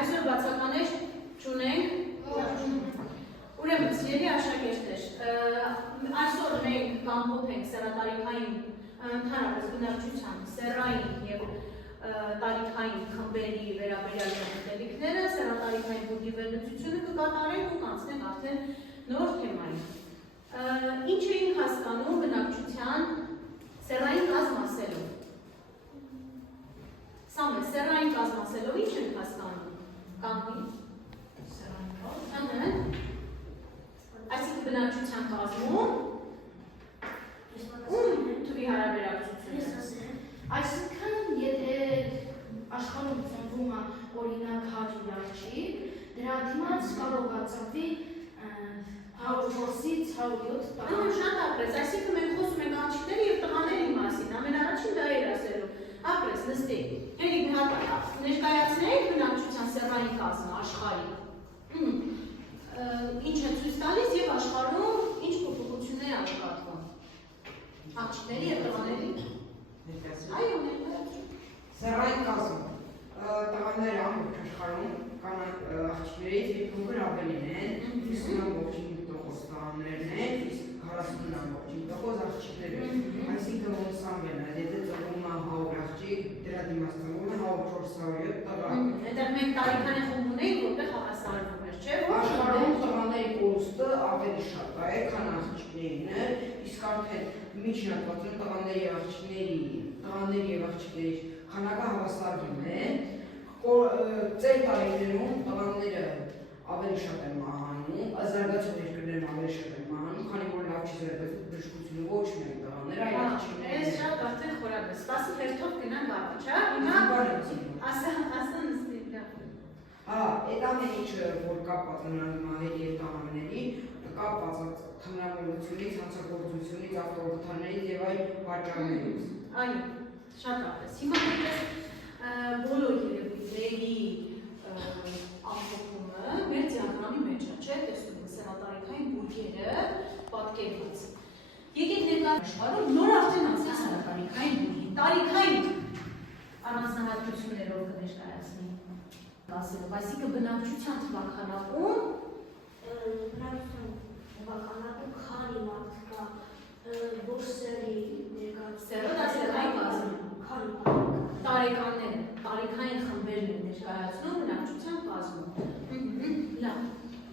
Այսօր բացականներ չունենք։ Ուրեմն սիրելի աշակերտներ, այսօր մենք կամփոփենք սեռատարիքային ընդհանրապես բնակչության սեռային եւ տարիքային խմբերի վերաբերյալ գիտելիքները, սեռատարիքային բուրգի վերլուծությունը կկատարենք ու կանցնենք արդեն նոր թեմայի։ Ինչ էինք հասկանում բնակչության սեռային կազմ ասելով։ Սամել, սեռային կազմ ասելով ինչ ենք հասկանում։ Կամպի։ Սեռային կազմ։ Այսինքն բնակչության կազմում թվի հարաբերակցությունը։ Այսինքն, եթե աշխարհում ծնվում է օրինակ 100 աղջիկ, դրա դիմաց կարող է ծնվի 104-ից 107 տղա։ Շատ ապրես, այսինքն մենք խոսում ենք աղջիկների եւ տղաների մասին, ամենաառաջին դա էր ասելու։ Ապրես, նստեք։ Հենց ներկայացնենք բնակչության սեռային կազմը աշխարհի։ Ինչ է ցույց տալիս եւ աշխարհում ինչ փոփոխություններ ա նկատվում։ Աղջիկների եւ տղաների։ Այո, ներկայացնում։ Սեռային կազմ տղաները ամբողջ աշխարհում կան աղջիկներից մի փոքր ավելին են, 50% տղաներն են, իսկ 40% աղջիկներ են։ Այսինքն ոնց ամենն է, եթե ծնվում է 100 աղջիկ, դրա դիմաց ծնվում է 100-407 տղա։ Այդտեղ մենք տարիքային խումբ ունենք, որտեղ հավասարվում էր, չէ՞։ Աշխարհում տղաների կորուստը ավելի շատ է, քան աղջիկներինը, իսկ արդեն միջնակազմում տղաների եւ աղջիկների քանակը հավասարվում է։ Ծեր տարիներում տղաները ավելի շատ են մահանում, զարգացող երկրներում ավելի շատ են մահանում, քանի որ լավ չի զարգացել բժշկությունը ոչ միայն տղաները, այլ աղջիկները։ Ես շատ արդեն խորապես 10 հերթով գնանք առաջ, հա։ Հիմա ասա նստի դա։ Հա, այդ ամեն ինչը, որ կապված է մահերի եւ տղաների, կապված է թմրամոլությունից, հանցագործությունից, ավտոօգնություններից եւ այլ պատճառներից։ Այո, շատ ապրես։ Հիմա մենք բոլոր երևույթների ամփոփումը մեր դիագրամի մեջ է, չէ՞, տեսնում եք սեռատարիքային բուրգերը պատկերված։ Եկեք ներկա աշխարհում նոր արդեն ասենք սեռատարիքային բուրգի, տարիքային առանձնահատկություններով կներկայացնի։ Ասելով, այսինքն բնակչության թվականակում քանի մարդ կա, որ սերի սերը դա սեռային կազմ է։ Տարեկանները, տարիքային խմբերն են ներկայացնում բնակչության կազմում։ Լավ,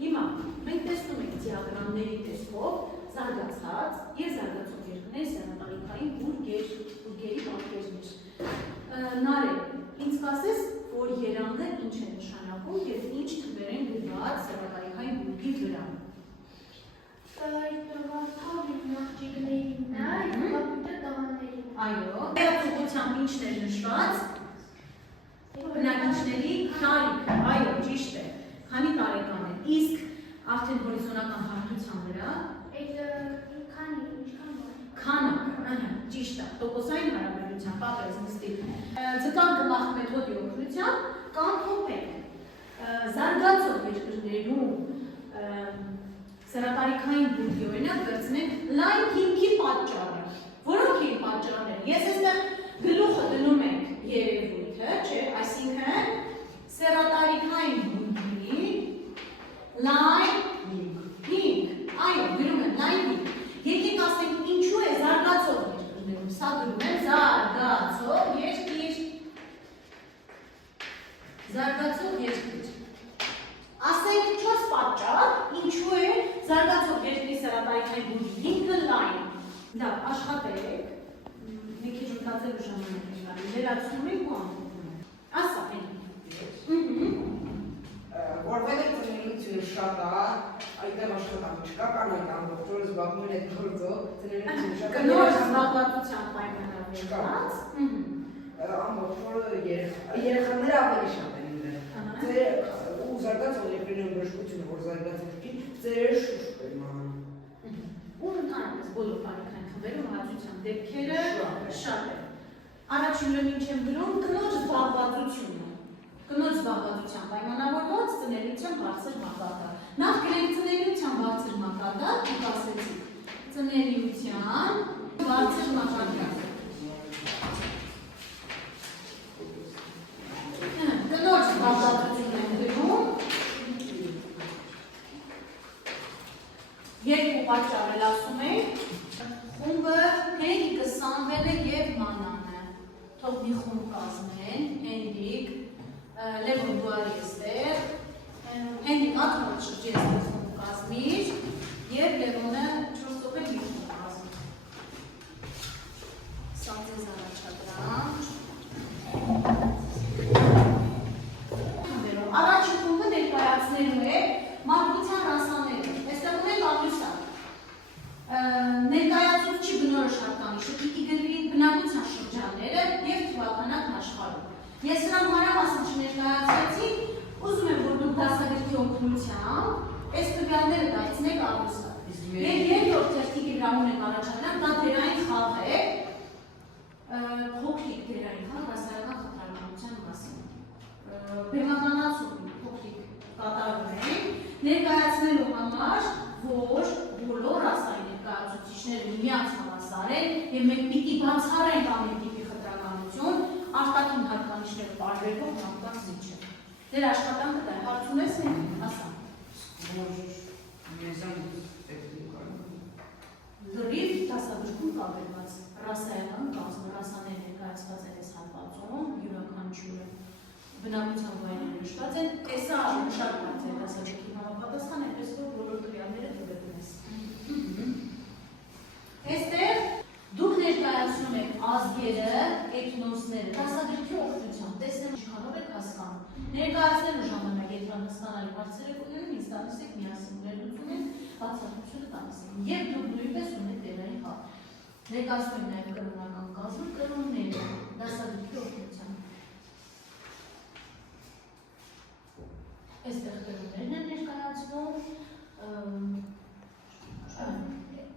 հիմա մենք տեսնում ենք դիագրամների տեսքով զարգացած եւ զարգացող երկրների սեռատարիքային բուրգերի պատկերներ։ Նարե, ինձ կասես, որ երանգը ինչ է նշանակում եւ ինչ թվեր են գրված սեռատարիքային բուրգի վրա։ Այո, վերացողությամբ ինչն էր նշված, բնակիչների տարիքը, այո, ճիշտ է, քանի տարեկան է, իսկ արդեն հորիզոնական հարթության վրա, քանակ, ճիշտ է, տոկոսային հարաբերությամբ, ապրես նստի, ձգան գմախ մեթոդի օգնությամբ կամփոփենք զարգացող երկրներում սեռատարիքային բուրգի օրինակ վերցնենք լայն հիմքի պատճառը, որոնք են պատճառները։ Ես այստեղ գլուխը դնում ենք երևույթը, չէ, այսինքն սեռատարիքային բուրգի լայն հիմք, այո, գրում եմ լայն հիմք։ Եկեք ասենք ինչու է զարգացող երկրներում, սա գրում եմ զարգացող երկիր, զարգացող երկիր։ Ասենք 4 պատճառ, ինչու է զարգացող երկրի սեռատարիքային բուրգի հիմքը լայն։ Լավ, աշխատեք, մի քիչ մտածելու ժամանակ է գալիս, վերացնում եք ու ամփոփում եք։ Ասա, Որովհետև ծնելիությունը շատ է, այդտեղ աշխատանք չկա, կան այդ ամբողջ օրը զբաղվում են այդ գործով, ծնելիությունը շատ է։ կնոջ զբաղվածության պայմանավորված։ Ամբողջ օրը երեխաները ավելի շատ են իրեն։ Ու զարգացող երկրներում բժշկությունը, որ զարգացող չի, ծերերը շուշ են մահանում։ Ու ընդհանրապես բոլոր տարիքային խմբերում հաճության դեպքերը շատ են։ Առաջինը ինչ եմ գրում, կնոջ զբաղվածությունը։ Կնոջ զբաղվածության պայմանավորված ծնելիության բարձր մակարդակ։ Նախ գրենք ծնելիության բարձր մակարդակ, ու ասեցիք ծնելիության բարձր մակարդակ։ Կնոջ զբաղվածությունն պատճառել ասում ենք, խումբը Հենրիկը, Սամվելը և Մանանը, թող մի խումբ կազմեն, Հենրիկ, Լևոն դու արի էստեղ, Հենրիկ ատմոտ շրջի էստեղ խումբ կազմիր, և Լևոնը չորսով էլ մի խումբ կազմիր։ Սա ձեզ առաջադրանք։ Առաջին խումբը ներկայացնելու է մանկության ռասաները։ Այստեղ ունենք աղյուսակ։ Ներկայացուցչի բնորոշ հատկանիշը պիտի գրվի բնակության շրջանները և թվականական աշխարհում։ Ես սրանք մանրամասն չներկայացրեցի, ուզում եմ, որ դուք դասագրքի օգնությամբ այս տվյալները դարձնեք աղյուսակ։ Եվ երկրորդ թերթի գրավուն եմ առաջադրանք, դա դերային խաղ է, փոքրիկ դերային խաղ ռասայական խտրականության մասին։ Բեմականացում փոքրիկ կատարում ենք, ներկայացնելու համար, որ բոլոր ռասայի ներկայացուցիչները միմյանց հավասար են և մենք պիտի բացառենք ամեն տիպի խտրականություն, արտաքին հատկանիշները տարբերվող մարդկանց միջև։ Ձեր աշխատանքը դա է, հարց ունես մենք, ասա։ Լրիվ դասագրքում կապերված ռասայական կազմը, ռասաներ ներկայացված են այս հատվածում, յուրաքանչյուրը բնակության վայրերը նշված են, տեսա նշակված է դասագրքի համապատասխան, այնպես որ բոլոր տվյալները դու գտնես։ Այստեղ դուք ներկայացնում եք ազգերը, էթնոսները, դասագրքի օգնությամբ, տեսնեմ ինչքանով եք հասկանում։ Ներկայացնելու ժամանակ եթե հասկանալի հարցեր եք ունենում, ինձ տալիս եք միասին ներդրում եք, բացատրությունը տալիս եք։ Եվ դուք նույնպես ունեք դերային խաղ։ Ներկայացնում եք նաև կրոնական կազմը, կրոնները, դասագրքի օգնությամբ։ Այստեղ կրոններն են ներկայացնում,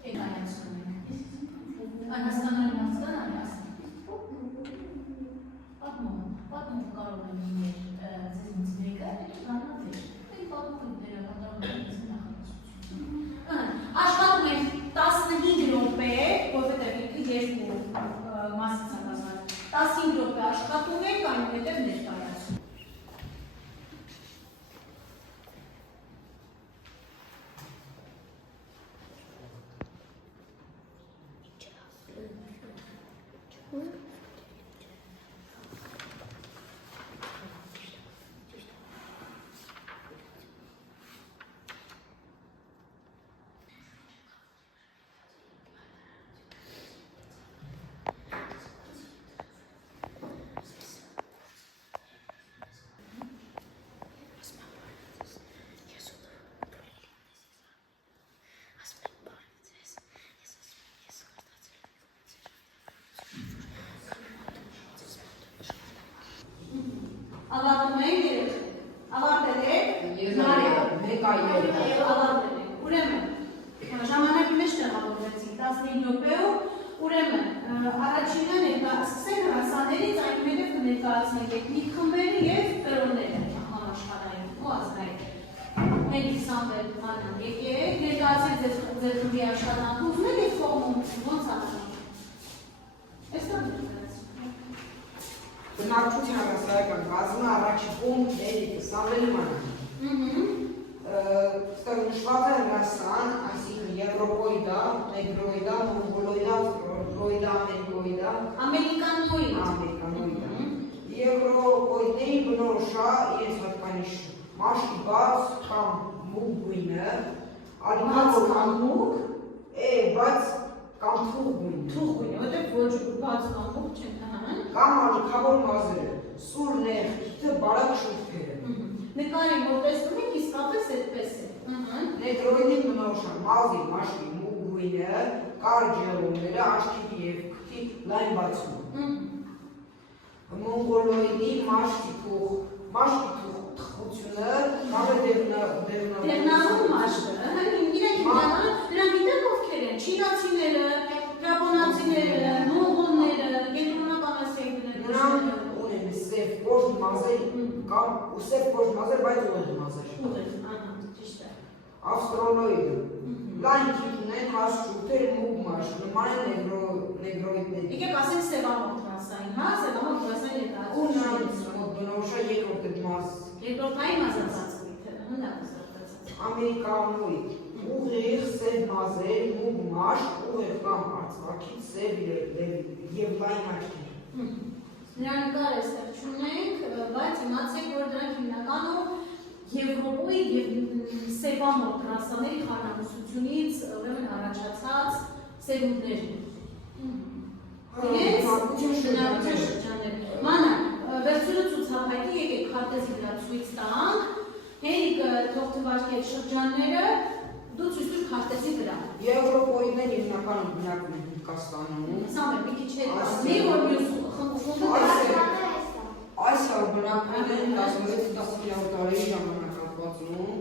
ներկայացնում ենք։ Այն հասկանալի հասկան արի ասեմ։ Պատմում կարող են լինել ձեզնից մեկը, դառնա դեր։ Մենք պատմում ենք դերակատարությունից նախատեսություն։ Աշխատում ենք 15 րոպե, որովհետև ինքը երկու մասից է կազմված։ 15 րոպե աշխատում ենք, այնուհետև ներկայացում։ Ավարտում ենք երեխ, ավարտել եք, ավարտել եք, ուրեմն, ժամանակի մեջ տեղավորվեցինք 15 րոպեով, ուրեմն, առաջինը սկսենք ռասաներից, այնուհետև կներկայացնենք էթնիկ խմբերը և կրոնները համաշխարհային ու ազգային։ Հենրիկ, Սամվել, Մանան, եկեք, ներկայացրեք ձեր խմբի աշխատանքը, ուզում եք այս կողմում ոնց անում։ Այստեղ բնակչության ռասայական կազմը առաջին խումբ Հենրիկը, Սամվելը, Մանանը։ Ստեղ նշված է ռասան, այսինքն եվրոպոիդա, նեգրոիդա, մոնղոլոիդա, ֆրոիդա, ամերիկանոիդա։ Եվրոպոիդների բնորոշ է իրենց հատկանիշը։ Մաշկի բաց կամ մուգ գույնը, բաց կամ մուգ, բայց կամ թուղ գույնը։ Թուղ գույնը, որտեղ ոչ բաց կամ մուգ չեն տահան։ Կամ ալիքավոր մազերը, սուր ներքիթը, բարակ շուրթերը։ Նկարին, որ տեսնում եք, իսկապես այդպես է։ Նեգրոիդի բնորոշ է մազի, մաշկի, մուգ գույնը, կարճ ելունները, աչքի և քթի լայն բացումը։ Մոնղոլոիդի մաշկի թխությունը, կամ է դեղնավուն մաշկը, իրենք նրանք գիտեք ովքեր են, չինացիները, ճապոնացիները, մոնղոլները, կենտրոնական ասիայինները։ Նրանք ունեն սև կոշտ մազեր կամ սև կոշտ մազեր, բայց ուղիղ մազեր։ Ճիշտ է։ Ավստրալոիդը լայն քիթ ունեն, հաստ շուրթեր, մուգ մաշկ, նման են նեգրոիդների։ Եկեք ասենք սևամոտ ռասային, հա, սևամոտ ռասային Ու նրանց մոտ բնորոշ է երկրորդ մազ։ Երկրորդային մազածածկույթը, լավ զարգացած։ ամերիկանոյդ, ուղիղ սև մազեր, մուգ մաշկ, ուղիղ կամ արծվաքից սև և լայն աչքեր։ Նրա նկար այստեղ չունենք, բայց իմացեք, որ դրանք հիմնականում Եվրոպայի և սևամոտ ռասաների խառնամուսությունից ուրեմն առաջացած սերունդներն են։ Իրենց բնակության շրջաններ։ Մանա, վերցրու ցուցափայտի, եկեք քարտեզի վրա ցույց տանք, Հերիկը թող թվարկել շրջանները, դու ցույց տուր քարտեզի վրա։ Եվրոպոյդներ հիմնականում բնակվում են Հնդկաստանում։ Սամվել, մի քիչ հետ ասնի, որ մյուս խմբը Այսօր բնակվում են 16-19 դարերի ժամանակահատվածում,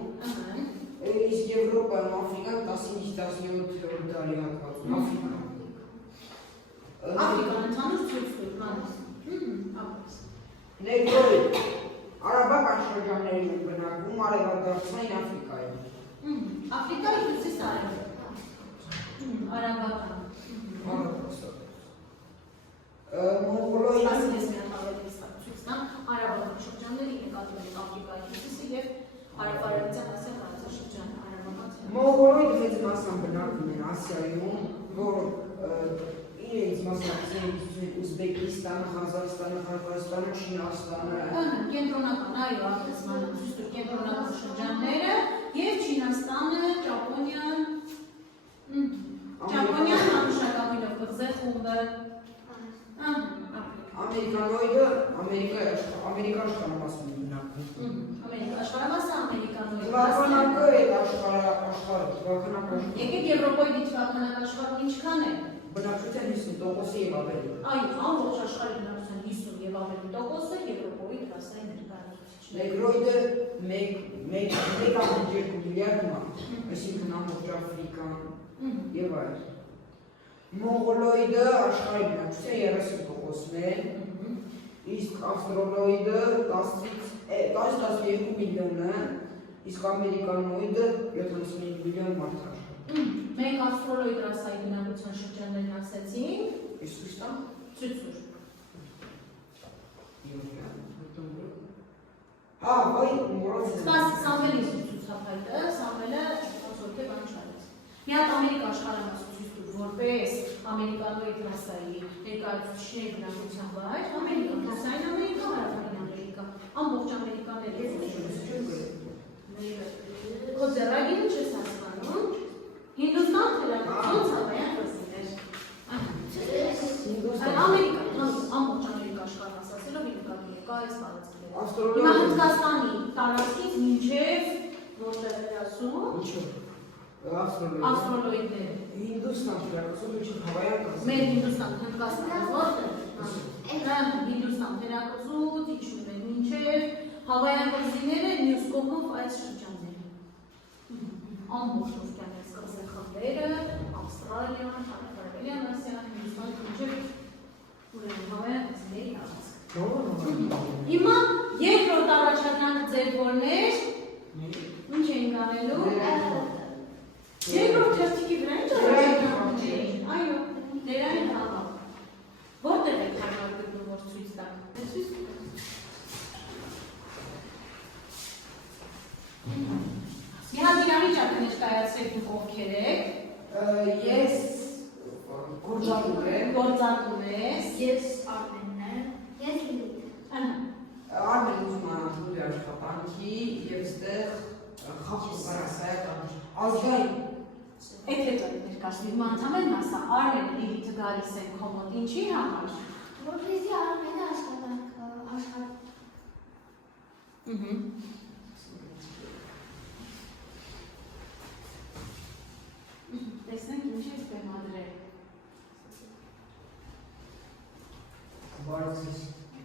իսկ Եվրոպայում Աֆրիկան 15-17 դարի հատվածում Աֆրիկան ընդհանուր ցույց տուր, մանուս։ Նեգրոիդ արաբական շրջաններում են բնակվում արևադարձային Աֆրիկայում։ Աֆրիկայի հյուսիս արևելք։ Արաբական։ Մոնղոլոիդը ես մի հատ ավելի ցույց տամ արաբական շրջանների նկատի ունենք Աֆրիկայի հյուսիսը և հարավարևմտյան Ասիա տարածաշրջանը արաբական։ Մոնղոլոիդը մեծ մասամբ բնակվում են Ասիայում, որ իրենց մասնակցային Ուզբեկիստանը, Ղազախստանը, Қырғызստանը, Չինաստանը։ Կենտրոնական, այո, արդեն ցույց տուր կենտրոնական շրջանները և Չինաստանը, Ճապոնիան, անուշակագույնով կղզե խումբը։ Ամերիկանոիդը Ամերիկա աշխարհամասում բնակվում։ Ամերիկա աշխարհամասը ամերիկանոիդ։ Թվականակը այդ թվականակը Եկեք Եվրոպոյդի թվականակաշխարհը ինչքան է։ բնակչության 50% և ավելի։ Այո, ամբողջ աշխարհի բնակչության 50 և ավելի տոկոսը Եվրոպոյդ ռասայի ներկայացուցիչներ։ Նեգրոիդը 1.2 միլիարդ մա, այսինքն ամբողջ Աֆրիկան և այլն։ Մոնղոլոիդը աշխարհի բնակչության 30%-ն է, իսկ ավստրալոիդը 10-12 միլիոնը, իսկ ամերիկանոիդը 75 միլիոն մարդ աշխարհ։ Մենք ավստրալոիդ ռասայի բնակության շրջաններն ասեցինք։ Ես ցույց տամ։ Ցույց տուր։ Հա, ոյ, մորոց։ Սպասի, Սամվելին ցուցափայտը, Սամվելը ոնց որ թե բան չարեց։ Մի հատ Ամերիկա աշխարհամասը ցույց տուր, որպես ամերիկանոիդ ռասայի ներկայացուցիչների բնակության վայր, Ամերիկա, Ռուսային Ամերիկա, Հարավային Ամերիկա, ամբողջ ամերիկաները։ Քո ձեռագիրը չես հասկանում։ Հինդուստան թերակցություն ցավային ռուսիներ։ Ամերիկա, ամբողջ Ամերիկա աշխարհամաս ասելով նկատի եկա այս տարածքները։ Հիմա Հնդկաստանի տարածքից մինչև որտեղ էր ասում։ Ավստրալոիդները։ Հինդուստան թերակցություն մինչև Հավայան կղզի։ Մեր Հինդուստան, Հնդկաստանը որտեղ։ Հինդուստան թերակցություն իջնում է մինչև Հավայան կղզիները մյուս կողմով այս շրջանները։ Ամբողջ օվկիանոս կղզի խմբերը, Ավստրալիան, Հարավային Ասիան, Հինդուստանը մինչև ուրեմն Հավայան կղզիների տարածք։ Հիմա երկրորդ առաջադրանքը ձեր որն էր։ Ինչ էինք անելու։ Երկրորդ թերթիկի վրա ինչ առաջադրանք չէին։ Այո, դերային հավաք։ Որտեղ եք հարմար գտնում, որ ցույց տաք։ Ցույց տուր։ Մի հատ իրավիճակը ներկայացրեք դուք ովքեր եք։ Ես գործատու եմ։ Գործատում ես։ Ես Արմենն եմ։ Ես Լիլիթ։ Արմեն ուզում անհատուր աշխատանքի և ստեղ խաղապարասայական ազգային Էդ հետո ներկայացնի իմ անդամներն ասա Արմենը Լիլիթը գալիս են քո մոտ ինչի համար։ Որպեսզի Արմենը աշխատանք Տեսնենք ինչ ես բեմադրել։ Բարև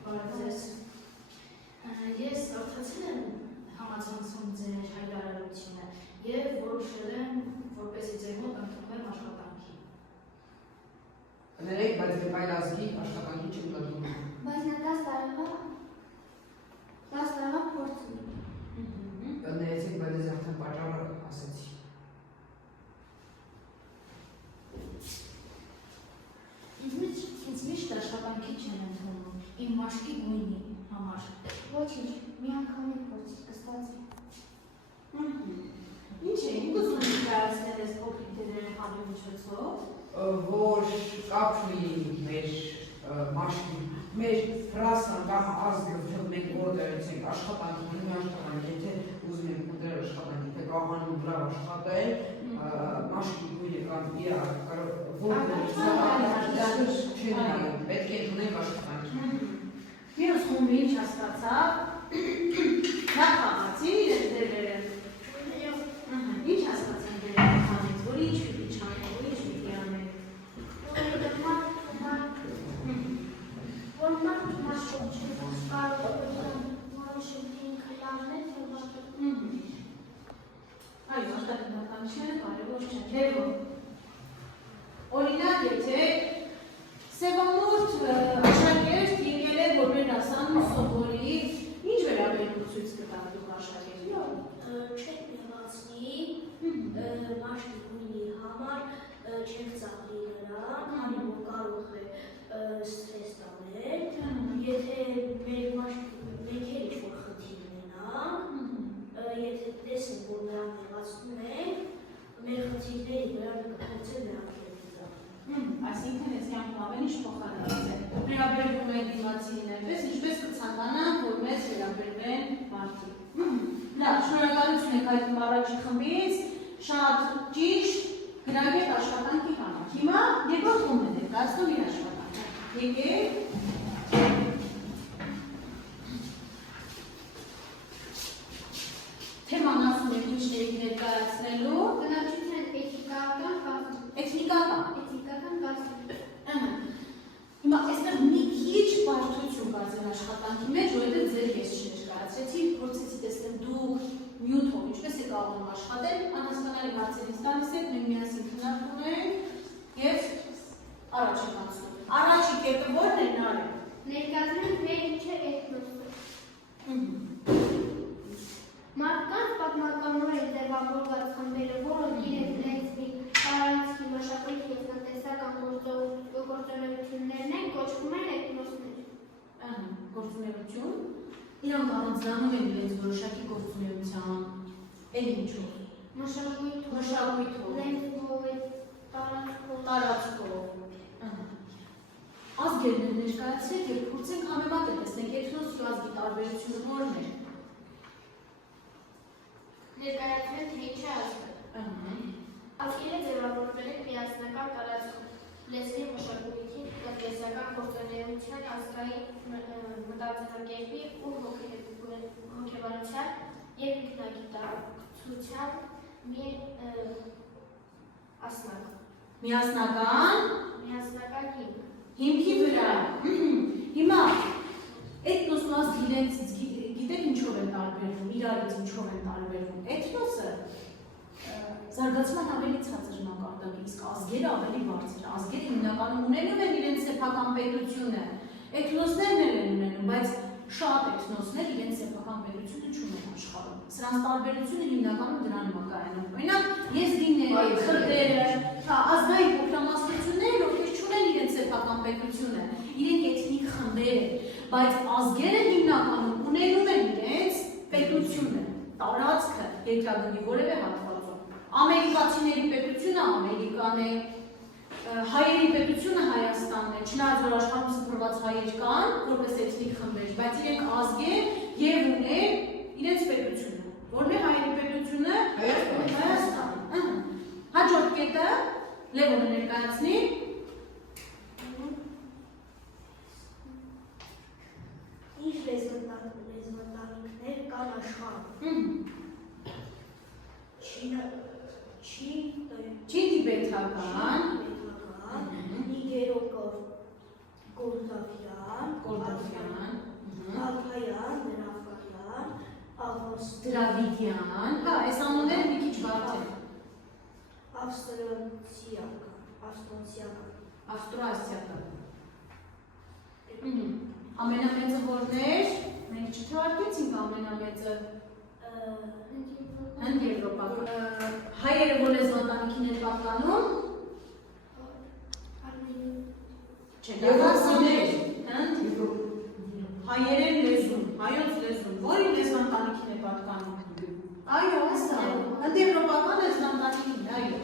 Բարև։ Ես կարդացել եմ համացանցում ձեր հայտարարությունը և որոշել եմ, որպեսզի ձեր մոտ ընդունվեմ աշխատանքի։ Կներեք, բայց դեպ այլ ազգի աշխատանքի չեմ տրվում։ Բայց նա 10 տարվա փորձ ունի։ Կներեցիք, բայց ես արդեն պատճառը ասեցի։ Ինձ միշտ աշխատանքի չեն ընդունում, իմ մաշկի գույնի համար։ Ոչինչ, մի անգամի փորձ կստացի։ միջոցով, որ կապ ունի մեր մաշկի, մեր ռասան կամ ազգը, որ մենք որտեղից ենք աշխատանք ունենք աշխատանք, եթե ուզում ենք կտրել աշխատանք, եթե կարողանում դրա աշխատել, մաշկի գույնը կամ իրար որտեղից պետք է ունենք աշխատանք։ Մյուս խումբի ինչ հասկացավ, նա խաղացի իրենց դերերը։ Ինչ հասկացան դերերը խաղից, որ ինչ պիտի չանեն, որ ինչ պիտի անեն։ Որ մարդ մաշկոտ չի, կարող է որոշել ինքը լավն է, թե վատը։ Այո, արտագնահատականությունը կարևոր չէ, թե որ օրինակ եթե սևամորթ աշակերտ եկել է որ մեր դասանում սովորի, ինչ վերաբերում ցույց կտա դուք աշակերտի։ Չեք նեղացնի մաշկի գույնի համար, չեք ծաղրի նրան, քանի որ կարող է սթրես տանել, եթե մեր մենք էլ ինչ-որ խնդիր ունենանք, եթե տեսնենք, որ նրան նեղացնում ենք, մեր խնդիրների վրա կփոխել նրանք Այսինքն այս կյանքում ավելի ինչ փոխանցել է։ Վերաբերվում են դիմացին այնպես, ինչպես կցանկանան, որ մեզ վերաբերվեն մարդիկ։ Լավ, շնորհակալություն եք հայտնում առաջի խմբից, շատ ճիշտ գրագետ աշխատանքի համար։ Հիմա երկրորդ խումբն է ներկայացնում իր աշխատանքը։ Եկեք։ Թեման ասում եք ինչ ներկայացնելու։ Բնակչության էթիկական կազմում։ Էթնիկական։ Հիմա այստեղ մի քիչ բարդություն բարձր աշխատանքի մեջ, որովհետև ձեր ես չներկայացրեցի, փորձեցի տեսնել դուք նյութով ինչպես եք կարողանում աշխատել, անհասկանալի հարցերից տալիս եք, մենք միասին քննարկում ենք եւ առաջ ենք անցնում։ Առաջի կետը ո՞րն է նարը։ Ներկայացնում մեր ինչը էթնոսը։ Մարդկանց պատմականորեն ձևավորված խմբերը, որոնք իրենց լեզվի, տարածքի, մշակույթի և տնտեսական գործունեություններն են, կոչվում են էթնոսներ։ Գործունեություն։ Իրանք առանձնանում են իրենց որոշակի գործունեության, էլ ինչով։ Մշակույթով, լեզվով, տարածքով։ Ազգերն են ներկայացրեք և փորձենք համեմատել, տեսնենք էթնոս ու ազգի տարբերությունը ո՞րն է։ Ներկայացնել թե ինչ է ազգը։ Ազգերը ձևավորվել են միասնական տարածքում, լեզվի, մշակույթի, տնտեսական գործունեության, ազգային մտածելակերպի ու հոգեբանության և ինքնագիտակցության մի ասնակ։ Միասնական հիմք։ Հիմքի վրա։ Հիմա էթնոսն ու ազգ իրենց գիտեք ինչով են տարբերվում, իրարից ինչով են տարբերվում։ Էթնոսը զարգացման ավելի ցածր մակարդակի, իսկ ազգերը ավելի բարձր։ Ազգերը հիմնականում ունենում են իրենց սեփական պետությունը։ Էթնոսներն են ունենում, բայց շատ էթնոսներ իրենց սեփական պետությունը չունեն աշխարհում։ Սրանց տարբերությունը հիմնականում դրանում է կայանում։ Օրինակ, եզդիները, քրդերը, ազգային փոքրամասնությունները, ովքեր չունեն իրենց սեփական պետությունը, իրենք էթնիկ խմբեր են, բայց ազգերը հիմնականում ունենում են իրենց պետությունը, տարածքը, երկրագնդի որևէ հատվածում։ Ամերիկացիների պետությունը Ամերիկան է, հայերի պետությունը Հայաստանն է, չնայած որ աշխարհում սփռված հայեր կան, որպես էթնիկ խմբեր, բայց իրենք ազգ են եւ ունեն իրենց պետությունը, որն է հայերի պետությունը Հայաստանը։ Հաջորդ կետը Լևոնը ներկայացնի։ Ինչ լեզվատանիքներ կան աշխարհում։ Չինտիբեթական, նիգերո-կորդավյան, ալթայան, դրավիդյան, հա, այս անունները մի քիչ բարդ են։ Ավստրալիական։ Ամենամեծը որն էր, մենք չթվարկեցինք ամենամեծը Հնդ Եվրոպական։ Հայերը որ լեզվատանիքին են պատկանում։ Չէ, դասաներ, հայերեն լեզուն, հայոց լեզուն, որի լեզվատանիքին է պատկանում։ Այո, հստակ, հնդ Եվրոպական լեզվատանիքին, այո։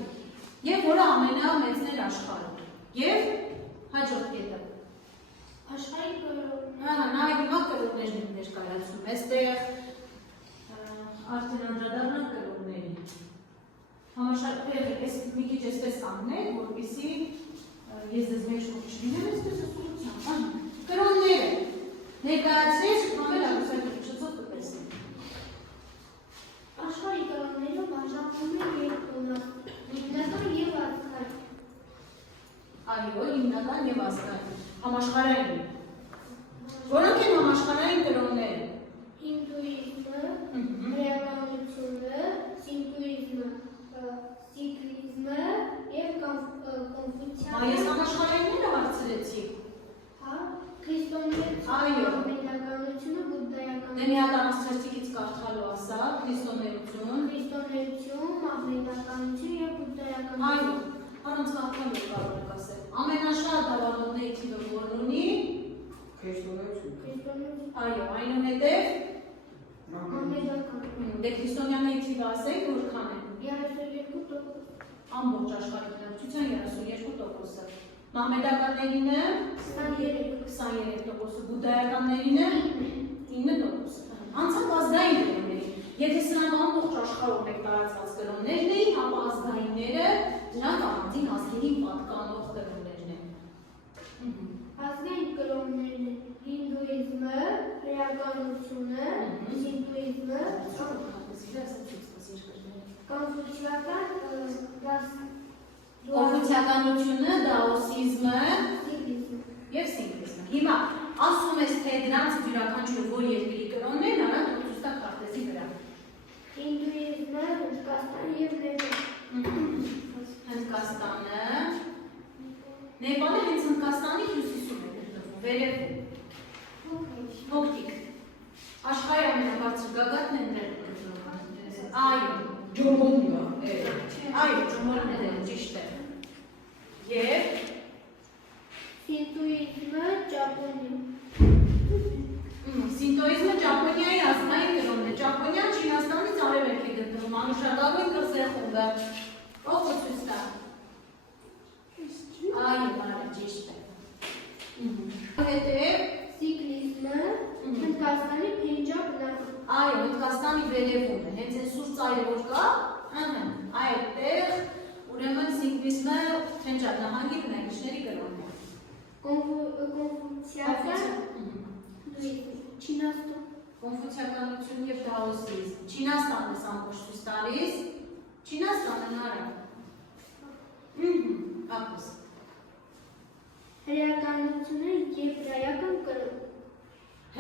Եվ որը ամենամեծն էր աշխարհում։ Եվ հաջորդ կետը։ Աշխարհի կրոններ։ Նա հիմա կրոններն են ներկայացնում, այստեղ արդեն անդրադառնանք կրոններին։ Համաշխարհային այս մի քիչ էսպես կանգնել, որպեսզի ես ձեզ մեջ չլինեմ, այսպես ուսուցչության։ Կրոնները ներկայացրեց Մամել Ալուսյանի չծոտ կտեսնի։ Աշխարհի կրոնները բաժանվում են երկու՝ հիմնական եւ ազգային։ Այո, հիմնական եւ ազգային։ Համաշխարհային։ Որոնք են համաշխարհային կրոնները։ Հինդուիզմը, հրեականությունը, սինտուիզմը, սիկլիզմը եւ կոնֆուցիանիզմը։ Այս համաշխարհայինները հարցրեցի։ Հա, քրիստոնեություն, Այո։ մահմեդականությունը, բուդդայականությունը։ Դե մի հատ անաստրեցիկից կարդալու ասա, քրիստոնեություն։ Քրիստոնեություն, մահմեդականություն եւ բուդդայականություն։ Այո, առանց կարդալու կարող եք ասել։ Ամենաշատ ավանդույթների թիվը որն ունի։ Քրիստոնեություն։ Քրիստոնեություն, Այո, այնուհետև մահմեդականություն։ դե քրիստոնյաների թիվը ասեք որքան է։ 32%։ Ամբողջ աշխարհի բնակչության 32%-ը։ Մահմեդականներինը 23%, բուդդայականներինը 9%։ Անցանք ազգային կրոնների։ Եթե սրանք ամբողջ աշխարհում եք տարածված կրոններն էին, ապա ազգայինները դրանք առանձին ազգերին պատկանող կրոններն են։ Ազգային կրոններն են հինդուիզմը, հրեականությունը, սինտուիզմը, Կոնֆուցիականությունը, դաոսիզմը սիկլիզմը։ եւ սինկրիզմը։ Հիմա ասում ես թե դրանց յուրաքանչյուր որ երկրի կրոններն արա դուստա քարտեզի վրա։ Հինդուիզմը, Հնդկաստան եւ Հնդկաստանը, Նեպալը հենց Հնդկաստանի հյուսիսում է գտնվում, վերևում։ Հոկտիկ։ Աշխարհի ամենաբարձր գագաթն են դեռ գտնվում։ Այո, Ջոմոննա։ այո, ջոմորները ճիշտ է։ Եվ Սինտուիզմը, Ճապոնիա։ Սինտոիզմը Ճապոնիայի ազգային կրոնն է։ Ճապոնիան Չինաստանից արևելք է գտնվում, անուշագրավին կղզեխումբը։ Ով ցույց տա։ Այո, բարի, ճիշտ է։ Հետև Սիկլիզմը, Հնդկաստանի Փենջաբ նահանգ։ այո, Հնդկաստանի վերևում է, հենց այն սուր ծայրը որ կա, այդտեղ ուրեմն սիկլիզմը Փենջաբ նահանգի բնակիչների կրոնն է։ Կոնֆուցիական Չինաստան։ Կոնֆուցիականություն եւ դաոսիզմ։ Չինաստանն է ամբողջ ցույց տալիս։ Չինաստանը նարը։ Ապս։ Հրեականությունը եբրայական կրոն։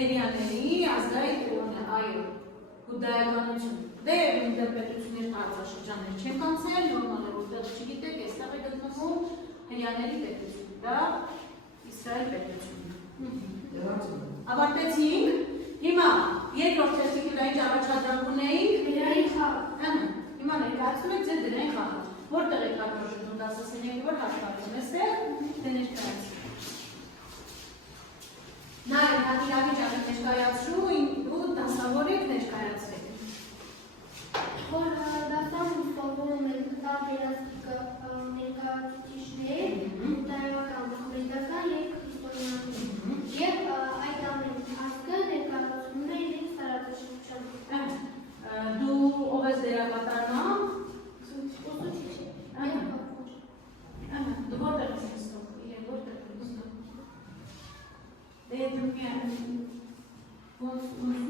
Հերյաների ազգային կրոնը, այո, բուդդայականություն։ Դե ինտերպրետություններ տարածաշրջաններ չեն կանցել, նորմալ է որտեղ չգիտեք, այստեղ է գտնվում հերյաների պետություն, դա Իսրայել պետությունն է։ Ավարտեցինք, հիմա երկրորդ թեստի վրա ինչ առաջադրանք ունեինք։ Հրեայի խաղ։ Հիմա ներկայացնում եք ձեր դրային խաղը։ Որտեղ եք հարկաշրջում դասասենյակի որ հարկարում էստեղ, դե ներկայացնում։ Նայ, հատիրավի ճանիք ներկայացրու, ու դասավորեք ներկայացրեք։ Որ դասան ուսպողում են տարբերաստիկը ներկայացուցիչներ, բուդդայական, մահմեդական և քրիստոնյաներ։ Եվ այդ ամեն ազգը ներկայացնում է իրենց տարածաշրջանում։ Դու ով ես դերակատարնամ։ Ուսուցիչ է։ Դու որտեղ ես նստում, իրեն որտեղ ես նստում։ Դե դու ոնց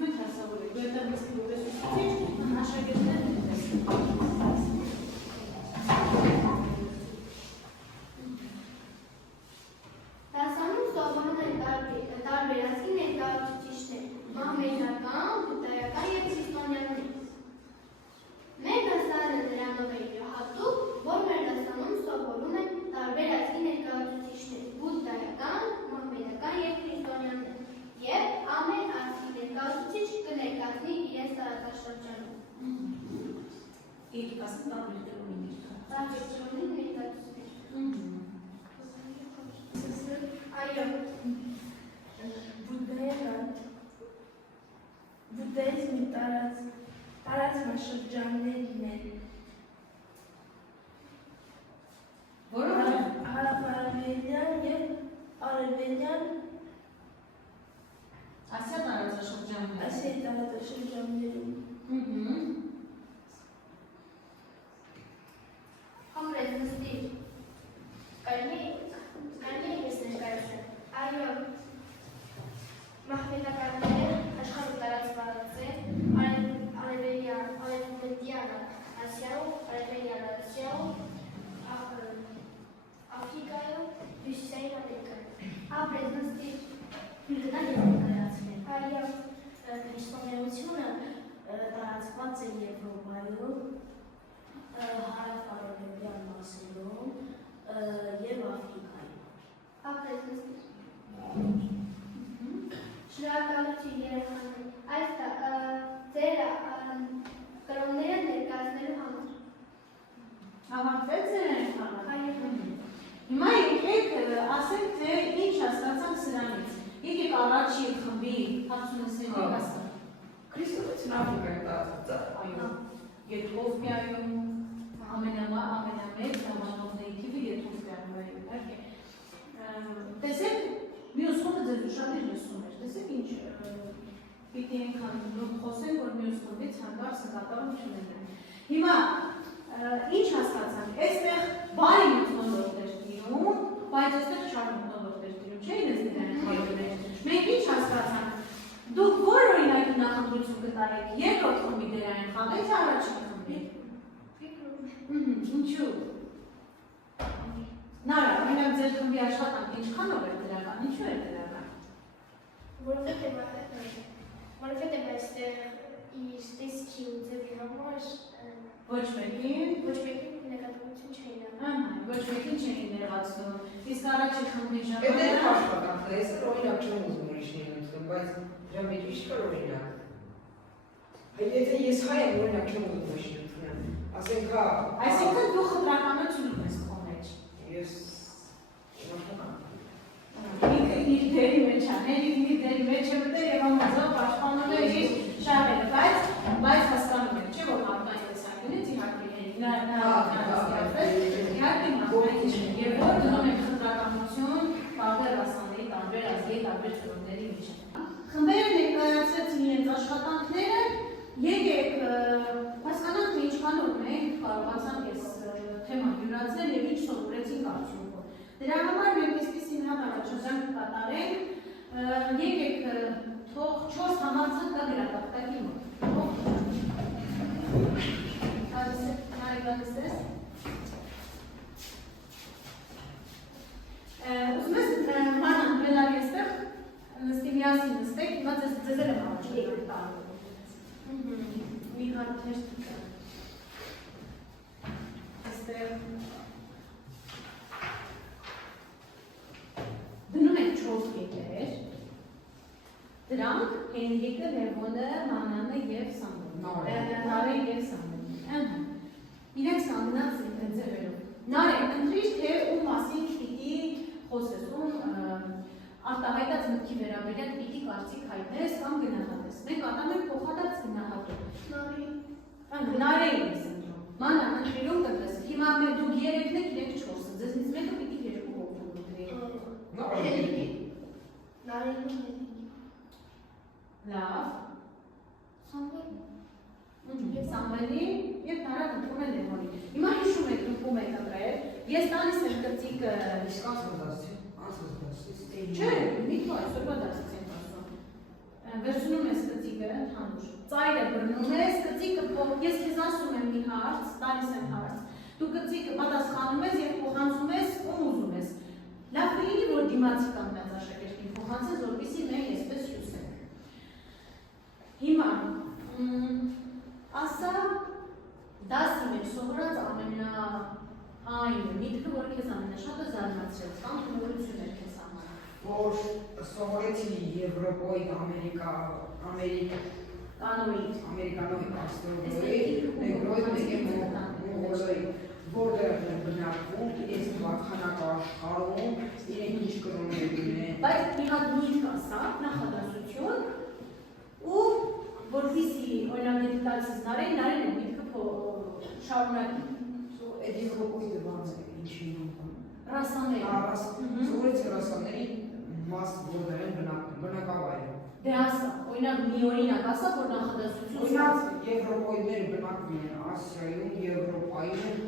եք հասավորեք, դու այդտեղ նստի որպես ուսուցիչ, աշակերտներն են տեսնում։ Դասանում սովորում են տարբերազգի ներկայացուցիչներ, մահմեդական, բուդդայական և քրիստոնյաներ։ Մեր դասարանը նրանով է յուրահատուկ, որ մեր դասանում սովորում են տարբերազգի ներկայացուցիչներ, բուդդայական, մահմեդական և քրիստոնյաներ, և ամեն ազգի ներկայացուցիչ կներկայացնի իրենց տարածաշրջանում։ Եկեք ասեմ տարբեր կրոնի Տարբերությունի ներկայացուցիչներ։ Այո, բուդդայիզմի տարածաշրջաններն են Դասի տարածաշրջաններում։ Համրետ նստիր։ Կարելի է ես ներկայացնել։ Այո, մահմեդականները աշխարհում տարածված են արևմտյան Ասիայում, արևելյան Ասիայում, Աֆրիկայում, Հյուսիսային Ամերիկայում։ Համրետ նստիր։ Գնալ ես ներկայացնել։ Այո, Քրիստոնեությունը տարածված է Եվրոպայում, հարավ-արևելյան մասերում և Աֆրիկայում։ Համրետ նստիր։ Շնորհակալություն երեխաներ, այս ձեր կրոնները ներկայացնելու համար։ Ավարտվեց ձեր խաղը։ Այո։ Հիմա եկեք ասենք, թե ինչ հասկացանք սրանից։ Եկեք առաջի խմբի 60-ին հասկացանք։ Քրիստոնեություն Աֆրիկայում տարածված է։ Այո։ Եթովպիայում ամենամեծ համանողների թիվը Եթովպիայում է, իհարկե։ Տեսեք, մյուս խումբը ձեզ ուշադիր լսում էր։ Տեսեք ինչ պիտի այնքան խոսենք, որ մյուս խմբից հանկարծ նկատառում չունենան։ Հիմա ինչ հասկացանք, այստեղ բարի մթնոլորտ էր տիրում, բայց այստեղ չար մթնոլորտ էր տիրում, չէ՞ ինձ դրանք հայտնել։ Մենք ինչ հասկացանք, դուք որ օրինակ նախընտրություն կտարեք, երկրորդ խմբի դերային խաղից առաջին խմբի։ Ինչու՞։ Նարա, օրինակ ձեր խմբի աշխատանք ինչքանով էր դրական, ինչու էր դրական։ Որովհետև այստեղ իր տեսքի ու ձևի համար Ոչ մեկին նկատողություն չէին անում։ ոչ մեկին չէին ներվածնում։ Իսկ առաջի խմբի Այդ դեռ ժամանակ աշխատանքն է, ես օրինակ չեմ ուզում ուրիշներին ընդունել, բայց դրա մեջ ինչ կար օրինակ։ Եթե ես հայ եմ, օրինակ չեմ ուզում ուրիշին ընդունել, ասենք հա։ Այսինքն դու խտրականություն ունես քո մեջ։ Ես իշխանական։ Ինքը իր դերի մեջ է, իր դերի մեջ է մտել եւ ամազով պաշտպանում է իր շահերը, բայց հասկանում եք, չէ՞ որ մարդկային տեսակետից իհարկե Եվ որ դնում ենք խտրականություն տարբեր ռասաների, տարբեր ազգի, տարբեր ծնողների միջև։ Խմբերը ներկայացրեցին իրենց աշխատանքները, եկեք հասկանանք, թե ինչքանով մենք կարողացանք այս թեման յուրացնել եւ ինչ սովորեցինք արդյունքում։ Դրա համար մենք այսպիսի մի հատ առաջադրանք կատարենք, եկեք թող 4 համացանք կա գրատախտակի մոտ։ Գալիս ուզում ես մանան մենար եստեղ նստի միասին նստեք, հիմա ձեզ եմ առաջին տարում։ Մի հատ թերթ կա։ Եստեղ դնում ենք 4 կետեր, դրանք Հենրիկը, Լևոնը, Մանանը և Սամվելը, Նարը և Սամվելը։ Իրենք կանգնած են ձևերով։ Նարե, ընտրիր, թե ում մասին պիտի խոսես, ում արտահայտած մտքի վերաբերյալ պիտի կարծիք հայտնես կամ գնահատես։ Մենք ատամ ենք փոխադարձ գնահատում։ Նարեին ես ընտրում։ Մանան, ընտրիրում կտես։ Հիմա դուք 3-ն եք, իրենք 4-ը։ Ձեզնից մեկը պիտի 2 հոգու ընտրի։ Լավ։ Սամվելի և Նարան ընտրում են Լևոնի։ Հիմա հիշում եք դուք ում եք ընտրել, ես տալիս եմ կրծիկը Իսկ անցորդացի։ Չէ, միքո այսօրվա դասից ենք ասում։ Վերցնում ես կրծիկը ընդհանուր, ծայրը բռնում ես, կրծիկը ես քեզ ասում եմ մի հարց, տալիս եմ հարց, դու կրծիկը պատասխանում ես և փոխանցում ես ում ուզում ես։ Լավ կլինի, որ դիմացի կանգնած աշակերտին փոխանցես, որպեսզի մենք այսպես հյուսենք։ Հիմա ասա դասի մեջ սովորած ամենաայինը միտքը, որ քեզ ամենաշատը զարմացրեց կամ նորություն էր քեզ համար։ Որ սովորեցի Եվրոպայի, ամերիկանոյի պաստորոյի, նեգրոյի, մոնղոլոյի, որտեղ են բնակվում, իրենց թվաքանակաշխարհում, իրենք ինչ կրոններ ունեն։ Բայց մի հատ միտք ասա, նախադասություն, ու որպեսզի օրինակ եթե տալիս Նարեն է միտքը շարունակի։ Այդ Եվրոպայի դրանց է ինչի նոմքան։ Ռասաները։ Սովորեցի ռասաների մաս որտեղ են բնակվում, բնակավայրում։ Դե ասա, օրինակ մի օրինակ ասա, որ նախադասություն Օրինակ Եվրոպայինները բնակվում են Ասիայում, Եվրոպայում,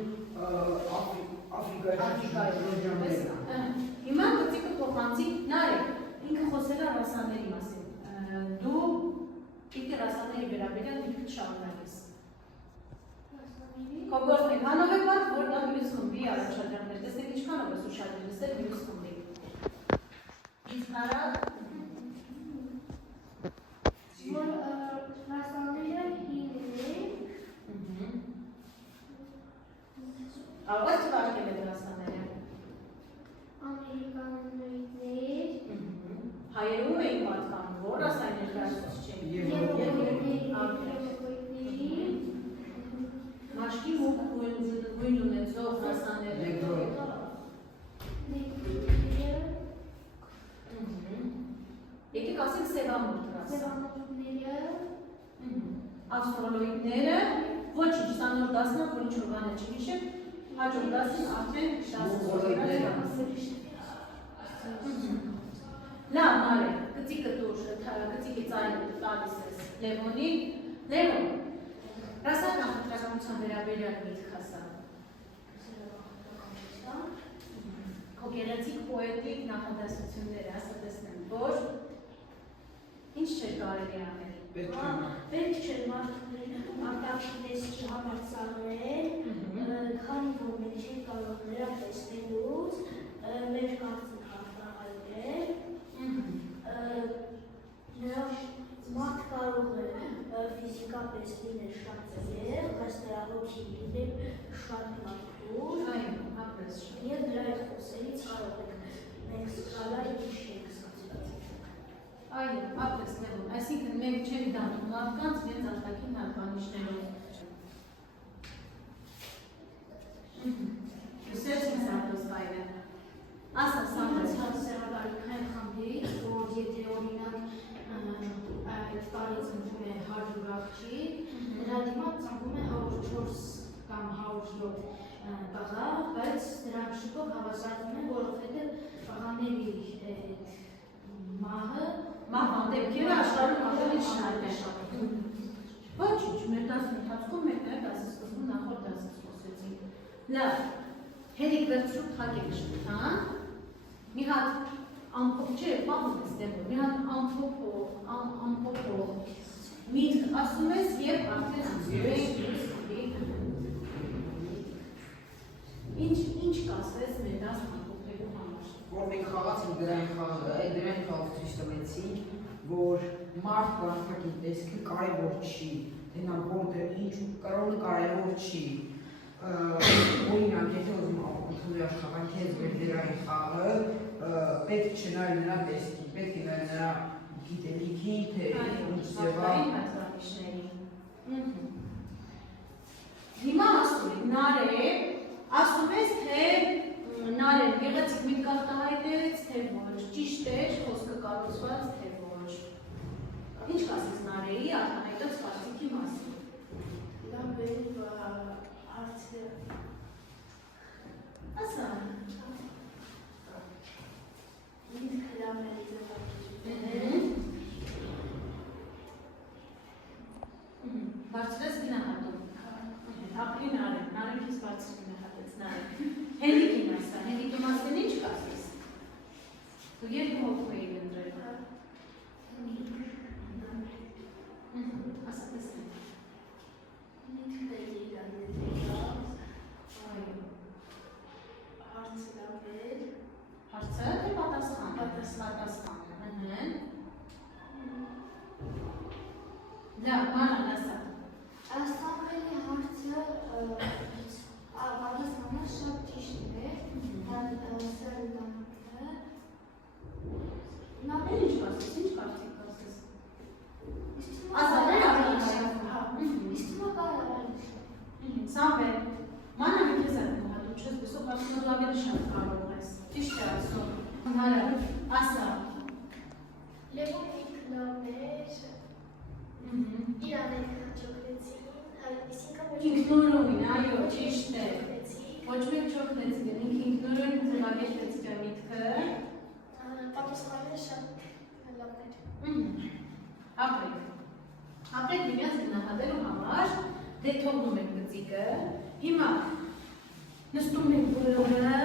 Աֆրիկայում։ Հիմա գծիկը փոխանցի Նարեկ, ինքը խոսել է ռասաների մասին։ Դու պիտի ռասաների վերաբերյալ մի քիչ շարունակես։ Քո գործն է հանով բան, որ դա մյուս խմբի առաջադրանքներ։ Տեսնեք ինչքանով ես ուշադրել լսել մյուս խմբի։ Իսկ արա Որ ռասաները հին կարող ես թվարկել այդ ռասաները։ ամերիկանոիդներ, Հայերում էին պատկանում, որ ռասայի ներկայացուցիչ չէին։ եվրոպոիդների, Մաշկի մուկ գույն ունեցող ռասաները։ նեգրերը, Եկեք ասենք սևամորթ ռասա։ սևամորթները, Ավստրալոիդները, ոչինչ, 20-րդ դասնակ, որ ինչ-որ բաներ չհիշեք, հաջորդ դասին արդեն Լավ, Նարեկ, գծիկը դուր, գծիկի ծայրը տալիս ես Լևոնին։ Լևոն, ռասական խտրականության վերաբերյալ միտք ասա։ Քո գեղեցիկ պոետիկ նախադասությունները ասա տեսնեմ, որ ինչ չէր կարելի անել։ Պետք չէ մարդու արտաքին տեսքի համար ծառել, քանի որ մենք չենք կարող նրա տեսնելուց, մեր կարծիք արտահայտել, նրա մարդ կարող է ֆիզիկապես լինել շատ ձեր, բայց նրա հոգին լինել շատ մարդուր, Այո, ապրես շատ։ և նրա այդ խոսելից կարող ենք մենք զգալալ ինչ ենք ստացել։ Այո, ապրես Լևոն, այսինքն մենք չենք դատում մարդկանց իրենց արտաքին հատկանիշներով։ Լսեց ինձ արտոսվայրը։ Ասա, Սամվել։ Սերաբարիկային խմբից, որ եթե օրինակ այդ տարի ծնվում է 100 աղջիկ, նրա դիմաց ծնվում է 104 կամ 107 տղա, բայց նրանք շուտով հավասարվում են, որովհետև տղաների մահը Մահվան դեպքերը աշխարհում ավելի շատ է։ Ոչինչ, մեր դասի ընթացքում մենք նաև դասի սկզբում նախորդ դասից խոսեցինք։ Լավ, հերիք վերցրու թակեք շփթան, մի հատ ամփոփ չէ, պահում ես դեմը, մի հատ ամփոփող միտք ասում ես և արդեն անցնում ենք ինչ կասես մեր դաս ամփոփելու համար։ Որ մենք խաղացինք դրան խաղը ցույց տվեցինք, որ մարդ կանխակի տեսքը կարևոր չի, նա որտեղ ինչ կրոնը կարևոր չի։ Օրինակ, եթե ուզում ընդունել աշխատանքի հետ դրան խաղը, պետք չէ նայել նրա տեսքին, պետք է նայել նրա գիտելիքին, թե ինչ ձևա։ Հիմա ասում եք, Նարեկ, ասում ես, թե Նարեկ գեղեցիկ միտք արտահայտեց, թե ոչ, ճիշտ էր, խոսքը կառուցված, թե ոչ։ Ինչ կասես Նարեի արտահայտած կարծիքի մասին։ Լավ է, հարցը Ասա։ միտքը լավ է ձևակերպել։ Բարձրես գնահատում։ Ապրի Նարեկ, Նարեկից բարձր գնահատեց Նարեկ։ Հենրիկին ասա, Հենրիկի մասին ինչ կասես։ Դու երկու հոգու էի ընտրել։ Ասա տեսնեմ։ Միտքը իրան է Այո։ հարցը լավ է։ Հարցը թե պատասխան։ Պատասխան։ Լավ, մանան ասա։ Սամվելի հարցը պատասխանը շատ ճիշտ է, սերունդանքը, Նա ինչ կասես, ինչ կարծիք կասես։ Ասա, Իսկ թվա կարևոր է։ Սամվել, մանա մի քեզ եմ հատում, չես բսող ասում որ ավելի շատ կարող ես։ Ճիշտ է ասում։ Հարա, ասա։ Լևոն ինքնավ էր, իրան է կաճոքնեցին, այսինքն ոչ Ինքնուրույն, այո, ճիշտ է։ կաճոքնեցին, Ոչ մեկ չօգնեցին, ինքը ինքնուրույն ձևակերպեց իր միտքը։ պատասխանը շատ լավ էր։ Ապրեք միմյանց գնահատելու համար, դե թողնում եք գծիկը, հիմա նստում եք բոլորը,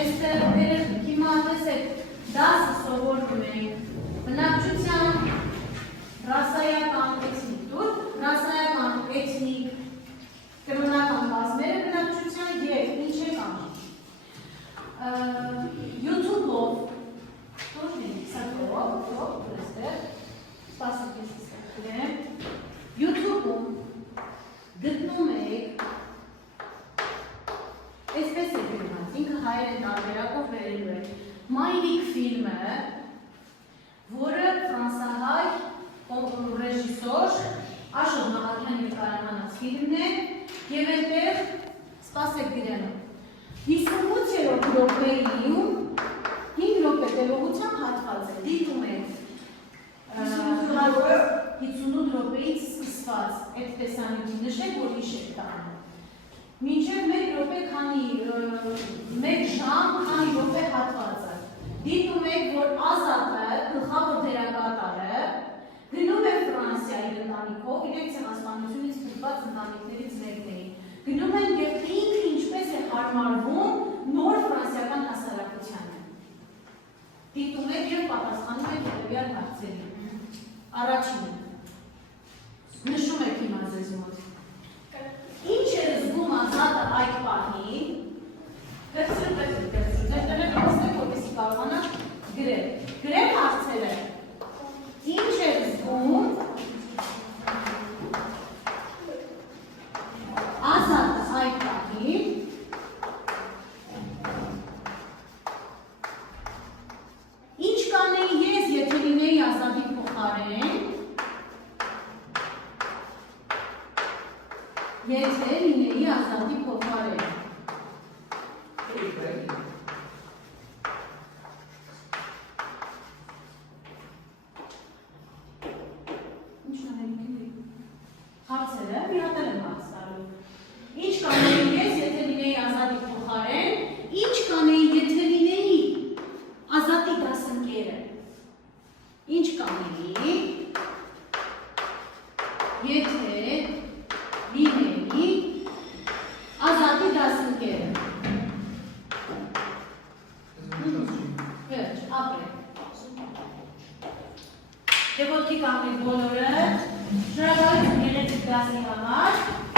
այստեղ երեխեք, հիմա տեսեք, դասը սովորում ենք, բնակչության ռասայական էթնիկ տուր, ռասայական էթնիկ կրոնական կազմերը բնակչության և ինչ է անում։ YouTube-ով, YouTube-ում գտնում եք, այսպես է գրված, ինքը հայերեն տարբերակով վերելու է, Մայրիկ ֆիլմը, որը ֆրանսահայ ռեժիսոր Աշոտ Մաղաքյանի նկարահանած ֆիլմն է և այնտեղ սպասեք գրено 58-րդ րոպեում 5 րոպե տևողությամբ հատված է, դիտում եք 58 րոպեից սկսված այդ տեսանյութի նշեք, որ հիշեք տանը մինչև 1 րոպե քանի 1 ժամ քանի րոպե հատվածը դիտում եք, որ Ազատը, գլխավոր դերակատարը գնում է Ֆրանսիայի ընտանիքով, իրենք ցեղասպանությունից փրկված ընտանիքներից մեկն էին գնում են և ինքը ինչպես է հարմարվում նոր ֆրանսիական հասարակությանը դիտում եք և պատասխանում եք հետևյալ հարցերին առաջինը նշում եք հիմա ձեզ մոտ ինչ է զգում Ազատը այդ պահին Դերտերեք նստեք, որպեսի կարողանա գրել գրել հարցերը ինչ է զգում Ազատը այդ պահին ինչ կանեի ես, եթե լինեի Ազատի փոխարեն եթե լինեի Ազատի փոխարեն Հարցերը մի հատ եմ հարցարում Ինչ կանեի ես, եթե լինեի Ազատի փոխարեն Ինչ կանեի, եթե լինեի Ազատի դասընկերը Ինչ կանեի Եթե լինեի Ազատի դասընկերը Վերջ, ապրեք Դե ոտքի կանգնեք բոլորը Շնորհակալություն եղեք դասի համար